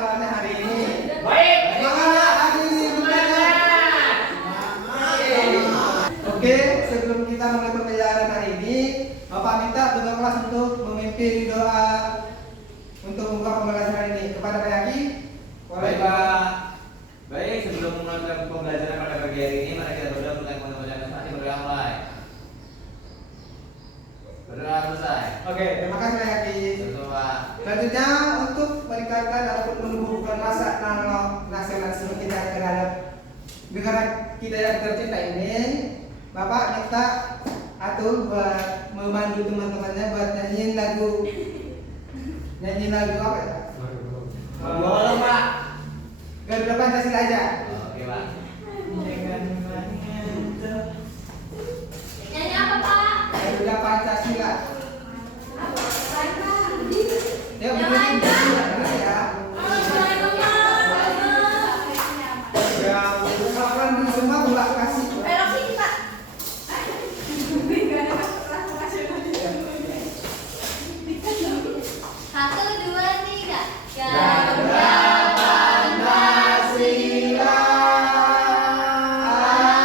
pembelajaran hari ini? Baik. Semangat hadiri belajar. Oke, sebelum kita mulai pembelajaran hari ini, Bapak minta tugas kelas untuk memimpin doa untuk membuka pembelajaran hari ini kepada Pak Yaki. Baik, Pak. Baik, sebelum memulai pembelajaran pada pagi hari ini, mari kita berdoa untuk pembelajaran nanti berdoa mulai. Berdoa selesai. Oke, terima kasih Pak Yaki. Pak. Selanjutnya untuk meningkatkan ataupun menumbuhkan rasa nasionalisme kita terhadap negara kita yang tercinta ini, Bapak minta atur buat memandu teman-temannya buat nyanyiin lagu apa ya? Boleh, Pak. Garuda Pancasila aja. Oke, Pak. Nyanyi apa, Pak? Garuda Pancasila. Ya, Yang benerin lain, ya. Pak. Ya, usahakan dulu semua Mbak kasih. Belok sini, Pak. Satu, dua, tiga. Garuda Pancasila.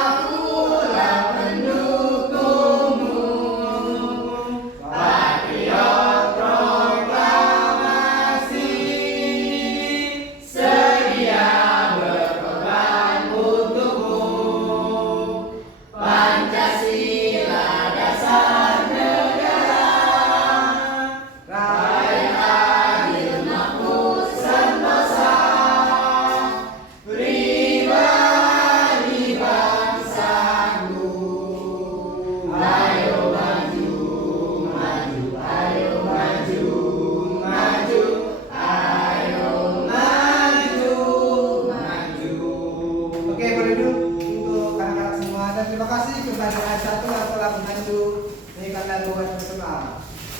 Akulah pendukungmu. Patriot proklamasi. Sedia berkorban untukmu. Pancasila dasar negara. Rakyat adil makmur sentosa. Pribadi bangsaku. Ayo maju, maju, ayo maju, maju. Ayo maju, maju. Oke, boleh dulu untuk anak-anak semua dan terima kasih kepada A1 yang telah membantu menyiapkan lagu nasional.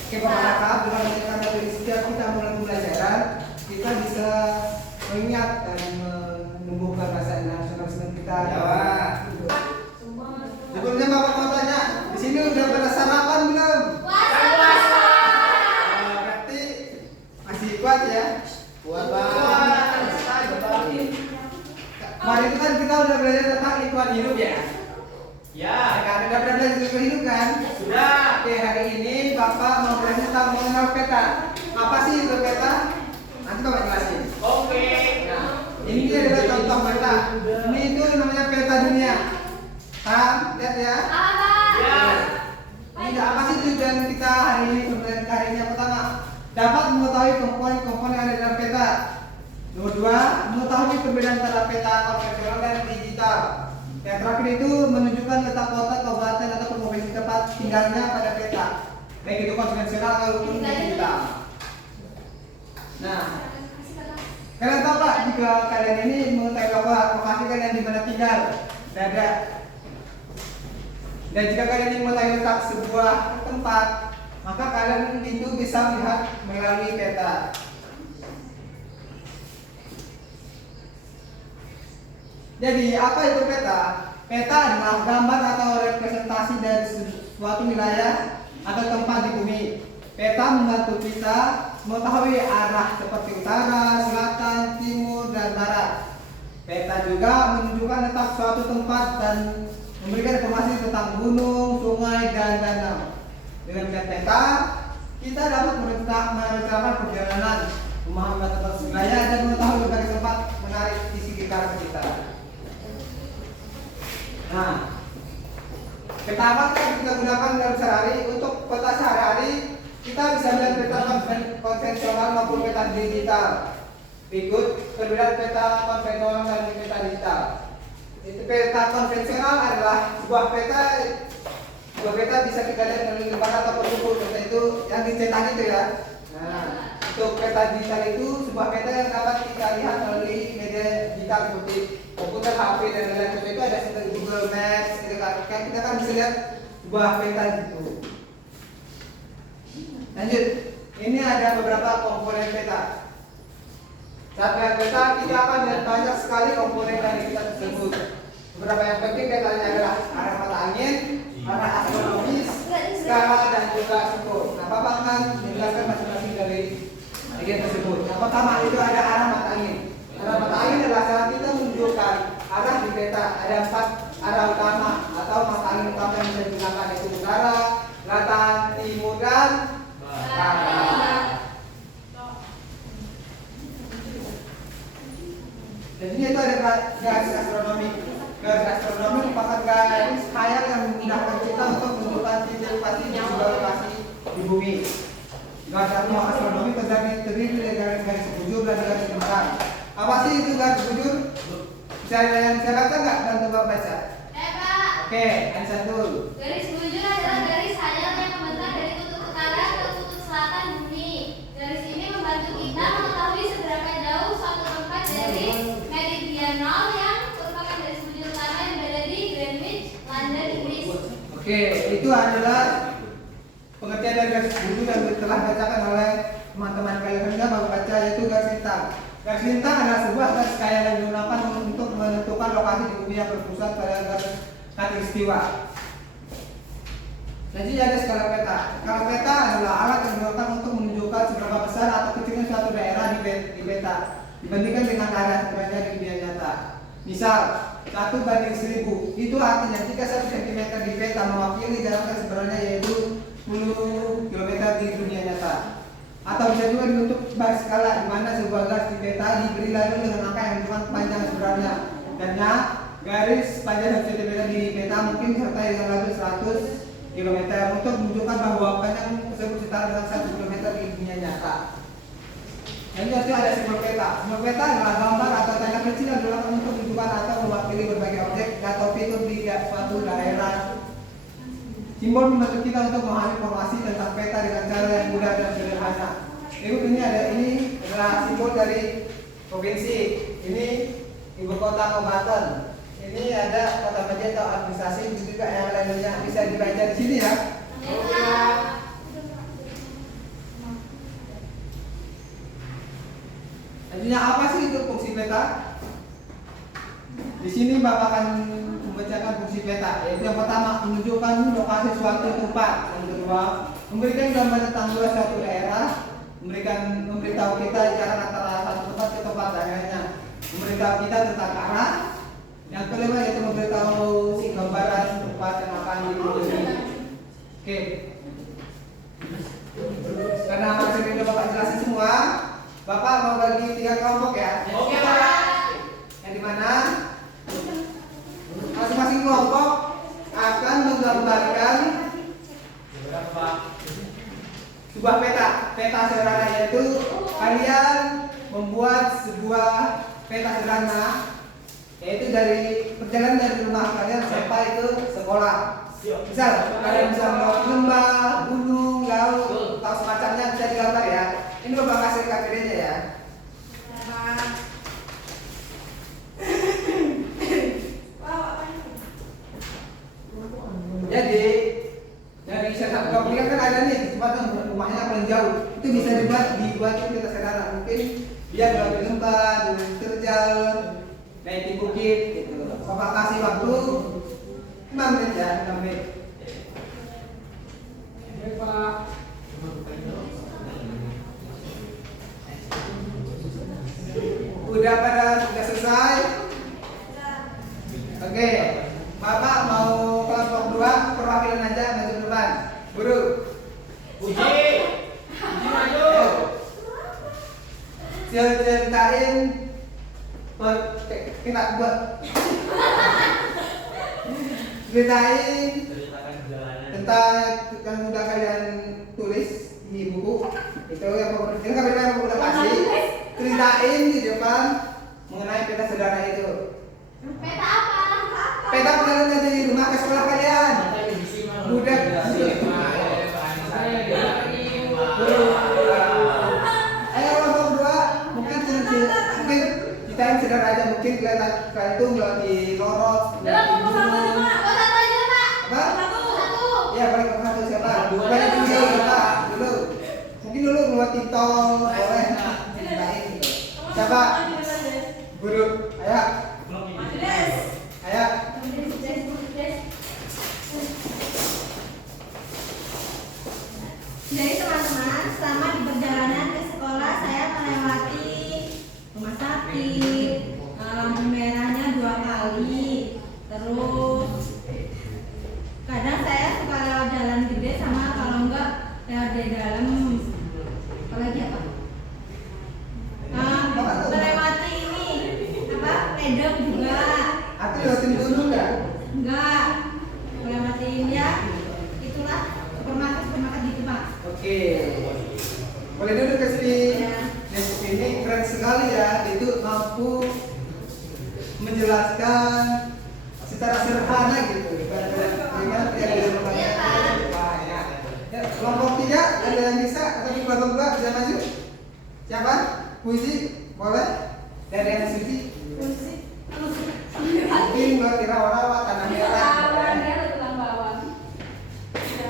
Oke, Bapak Kakak, dengan menyiapkan lagu ini setiap kita mulai pembelajaran, kita bisa mengingat dan menumbuhkan rasa nasionalisme kita. Ya, Pak. Sebelumnya Bapak mau tanya, di sini udah pada sarapan belum? Puasa. Berarti masih kuat ya? Kuat, Kemarin itu kan kita udah belajar tentang lingkungan hidup ya? Ya, Kan udah pernah belajar lingkungan hidup kan? sudah. Oke, hari ini Bapak mau belajar tentang mengenal peta. Apa sih itu peta? Nanti Bapak jelasin. Oke. Nah, ini dia adalah contoh peta. Ini itu namanya peta dunia. Paham? Lihat ya. Apa? Ya. Ini apa sih tujuan kita hari ini? Kemudian hari ini yang pertama, dapat mengetahui komponen-komponen yang ada dalam peta. Nomor dua, mengetahui perbedaan antara peta konvensional dan digital. Yang terakhir itu menunjukkan letak kota, kabupaten atau provinsi tempat tinggalnya pada peta, baik itu konvensional maupun digital. Nah, kalian tahu Pak, jika kalian ini mengetahui lokasi kalian di mana tinggal, dan jika kalian ingin mengetahui letak sebuah tempat, maka kalian itu bisa melihat melalui peta. Jadi apa itu peta? Peta adalah gambar atau representasi dari suatu wilayah atau tempat di bumi. Peta membantu kita mengetahui arah seperti utara, selatan, timur, dan barat. Peta juga menunjukkan letak suatu tempat dan memberikan informasi tentang gunung, sungai, dan danau. Dengan melihat peta, kita dapat merencanakan perjalanan, memahami tempat wilayah, dan mengetahui berbagai tempat menarik di sekitar kita. Nah, peta apa yang kita gunakan dalam sehari? Untuk peta sehari-hari, kita bisa melihat peta konvensional maupun peta digital. Berikut perbedaan peta konvensional dan peta digital. Itu peta konvensional adalah sebuah peta bisa kita lihat melalui lembaga atau buku. Peta itu yang dicetak itu ya. Nah, untuk peta digital itu sebuah peta yang dapat kita lihat melalui media digital seperti komputer, HP, dan lain-lain. Contoh itu ada seperti Google Maps, kita kan bisa lihat sebuah peta gitu. Lanjut, ini ada beberapa komponen peta. Saat melihat peta, kita akan melihat banyak sekali komponen dari peta tersebut. Beberapa yang penting petanya adalah arah mata angin, arah astronomis, skala, dan juga suku. Nah, Bapak akan menjelaskan masing-masing dari bagian tersebut. Yang pertama itu ada arah mata angin. Ada 4 arah utama atau mata angin utama yang bisa digunakan, yaitu utara, selatan, timur, dan barat. Jadi itu ada garis astronomi. Garis astronomi merupakan garis khayal yang memudahkan kita untuk menentukan titik pasti dan juga lokasi di bumi. Garis astronomi terdiri dari garis bujur dan garis bintang. Apa sih itu garis bujur? Bisa yang saya kata nggak? Bantu Bapak baca. Pak. Oke, Ansan dulu. Garis bujur adalah garis khayal yang membentang dari kutub utara ke kutub selatan bumi. Garis ini membantu kita mengetahui seberapa jauh suatu tempat dari meridional yang merupakan garis bujur utama yang berada di Greenwich, London, Inggris. Oke, itu adalah pengertian dari garis bujur yang telah dibacakan oleh teman-teman kalian. Anda mau baca, yaitu garis bintang. Garis bintang adalah sebuah garis khayal yang digunakan untuk menentukan lokasi di bumi yang berpusat pada garis khatulistiwa. Jadi ada skala peta. Skala peta adalah alat yang digunakan untuk menunjukkan seberapa besar atau kecilnya suatu daerah di peta dibandingkan dengan area sebenarnya di dunia nyata. Misal 1:1000. Itu artinya jika 1 cm di peta mewakili jarak yang sebenarnya yaitu 10 km di dunia nyata. Atau bisa juga dibentuk baris skala di mana sebuah garis di peta diberi label dengan angka yang menentukan panjang sebenarnya. Dan garis panjang 1 cm di peta mungkin disertai dengan label 100 km untuk menunjukkan bahwa panjang tersebut setara dengan 1 km di dunia nyata. Yang itu ada simbol peta. Simbol peta adalah gambar atau tanda kecil yang digunakan untuk menunjukkan atau mewakili berbagai objek atau fitur di suatu daerah. Simbol membantu kita untuk memahami informasi tentang peta dengan cara yang mudah dan sederhana. Ini adalah simbol dari provinsi. Ini ibu kota Kabupaten. Ini ada kota Madia atau administrasi, juga yang lainnya bisa dibaca di sini ya. Artinya apa sih itu fungsi peta? Di sini Bapak akan membacakan fungsi peta. Yaitu yang pertama, menunjukkan lokasi suatu tempat. Yang kedua, memberikan gambar tentang luas suatu daerah, memberitahu kita jarak antara satu tempat ke tempat lainnya, memberitahu kita tentang arah. Yang kelima yaitu memberitahu gambaran tempat yang akan dikunjungi. Oke. Karena masih sudah Bapak jelasin semua, Bapak mau bagi 3 kelompok ya. Oke, Pak. Yang dimana masing-masing kelompok akan menggambarkan sebuah peta. Peta sederhana yaitu kalian membuat sebuah peta sederhana, yaitu dari perjalanan dari rumah kalian sampai ke sekolah. Misal kalian bisa melewati lembah, gunung, laut, atau semacamnya bisa digambar ya. Ini Bapak kasih KPD-nya ya. Jadi dari satu kampung kan ada nih tempat yang rumahnya paling jauh, itu bisa dibuat kita sederhana. Mungkin dia melewati lembah, gunung terjal, naik bukit gitu. Bapak kasih waktu 5 menit ya, 5 menit. Oke, Pak. Sudah selesai? Oke. Bapak mau kelompok 2 perwakilan aja maju depan. Guru. Uji maju. Ceritain kita buat ceritain tentang yang udah kalian tulis di buku itu yang kalian udah kasih, ceritain di depan mengenai peta sederhana itu. Peta apa? Peta perjalanan dari rumah ke sekolah kalian. Budak. Ayo kelompok 2 mungkin kita yang sederhana aja, mungkin kalian itu melewati lorot. Ya, balik ke satu siapa? Balik dulu siapa? Dulu. Mungkin dulu melewati tol, boleh. Ceritain gitu. Siapa? Guru. Ayo. Ayo. Jadi teman-teman, selama di perjalanan ke sekolah saya melewati rumah sakit, lampu merahnya 2 kali, Enggak. Lewatin ya. Itulah supermarket gitu Pak. Oke. Boleh duduk ke sini. Ya. Yesus ini keren sekali ya. Dia itu mampu menjelaskan secara sederhana gitu. Dengan Iya, Pak. Ya, kelompok 3 ada yang bisa atau kelompok 2 bisa maju? Siapa? Puisi? Boleh? Dari yang suci? Mungkin buat rawa-rawa tanah merah.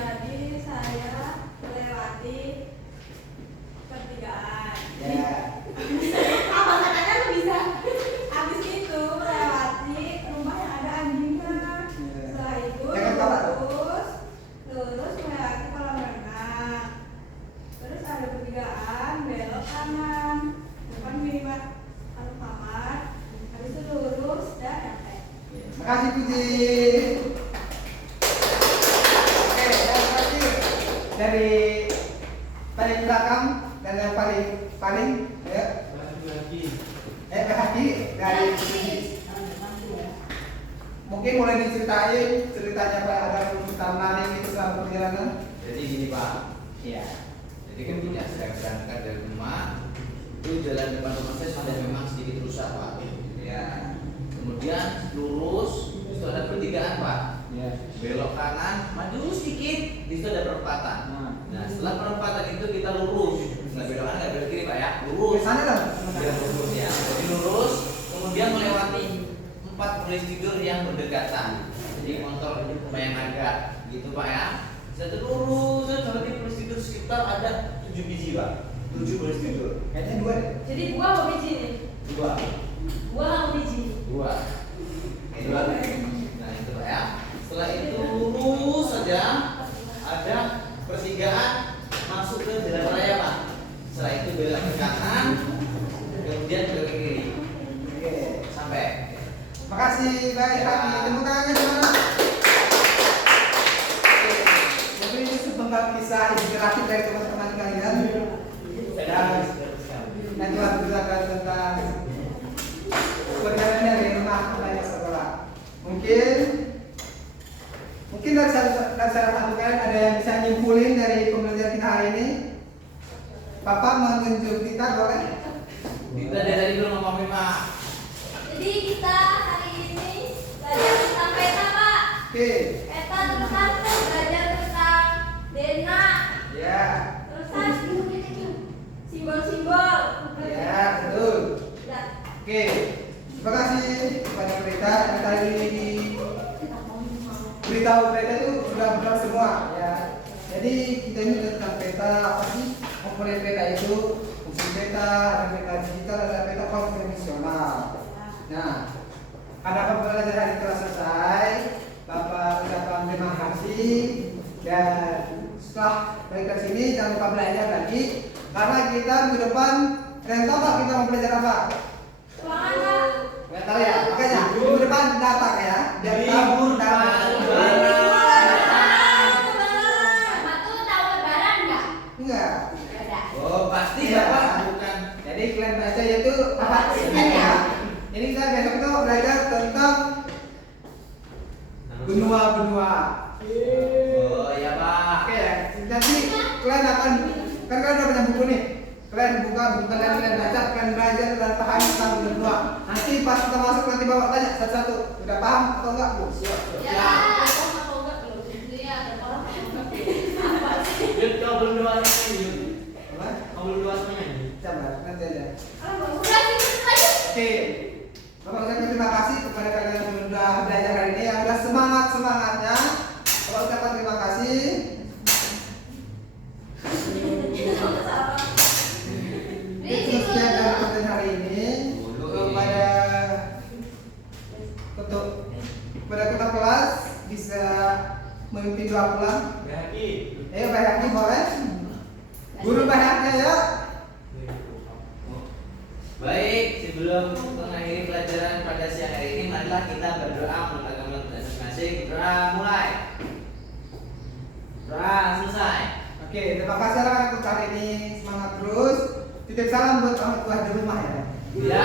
Jadi saya melewati pertigaan. Ya. Apa katanya lu bisa? Habis itu melewati rumah yang ada anjingnya. Setelah itu Jangan ketawa. lurus melewati kolam renang. Terus ada pertigaan belok kanan. Depan minimarket Alfamart. Habis itu lurus dan nyampe. Makasih Puji. Oke, yang terakhir dari paling belakang dan yang paling ya. Kaki dari mungkin mulai diceritain ceritanya Pak ada cerita menarik itu selama perjalanan. Jadi gini Pak, Iya. jadi ketika saya berangkat dari rumah, itu jalan depan rumah saya sudah memang sedikit rusak Pak. Ya. Kemudian lurus, itu ada pertigaan Pak. Ya. Belok kanan, maju sedikit, di situ ada perempatan. Nah, setelah perempatan itu kita lurus, nggak belok kanan, nggak belok kiri Pak ya, lurus. Ke sana dong. Biar lurus ya. Jadi lurus, kemudian melewati 4 polis tidur yang berdekatan. Jadi motor lumayan agak gitu Pak ya. Saya lurus, saya melewati polis tidur sekitar ada 7 biji Pak. 7 polis tidur. Kayaknya 2 deh. Jadi buah apa biji nih? 2. Buah apa biji? 2. Nah itu Pak ya. Setelah itu lurus saja ada pertigaan masuk ke jalan raya Pak. Setelah itu belok ke kanan, kemudian belok ke kiri. Oke. Sampai. Makasih baik Happy. Tepuk tangannya semua. Oke. Jadi ini sepenggal kisah inspiratif dari teman-teman kalian. Dan Tuhan berkata tentang perjalanan dari rumah ke sekolah. Mungkin dari salah satu kalian ada yang bisa nyimpulin dari pembelajaran kita hari ini. Bapak menunjuk kita boleh? Kita dari tadi belum ngomongin Pak. Jadi kita hari ini belajar tentang peta Pak. Oke. Peta terus kan belajar tentang denah, Ya. terus kan simbol-simbol. Ya, betul. Ya. Oke. Terima kasih kepada Prita yang tadi beritahu Prita itu sudah benar semua ya. Jadi kita ini tentang peta apa sih? Komponen peta itu fungsi peta, ada peta digital, ada peta konvensional. Nah, karena pembelajaran hari telah selesai, Bapak ucapkan terima kasih dan setelah balik ke sini jangan lupa belajar lagi karena kita minggu depan kalian tahu nggak kita mau belajar apa? Ruangan Pak. Nggak tahu ya, makanya minggu depan datang ya, biar tahu datang. Bapak tuh tahu lebaran nggak? Enggak. Ya udah. Oh pasti Iya. Bapak bukan. Jadi kalian baca yaitu apa sih ya? Jadi kita besok itu belajar tentang benua-benua. Oh iya Pak. Oke ya, nanti kalian akan kan kalian udah punya buku nih. Kalian buka buku kalian baca, kalian belajar dan paham tentang benua. Nanti pas kita masuk nanti bapak tanya satu-satu, udah paham atau enggak bu? Ya. Atau enggak belum? Iya, ada orang yang enggak. Apa sih? Yuk, kau belum dua semuanya. Apa? Kau belum dua semuanya. Sabar, nanti aja. Udah gitu aja. Oke, Bapak ucapkan terima kasih kepada kalian yang sudah belajar hari ini, yang sudah semangatnya. Bapak ucapkan terima kasih. Itu sekian dari konten hari ini. Kepada ketua kelas bisa memimpin doa pulang. Berhati. Ayo Bayaki boleh. Guru Bayaki ya. Baik, sebelum mengakhiri pelajaran pada siang hari ini, marilah kita berdoa menurut agama masing-masing. Doa mulai. Doa selesai. Oke, terima kasih anak-anak untuk hari ini. Semangat terus. Titip salam buat orang tua di rumah ya. Ya.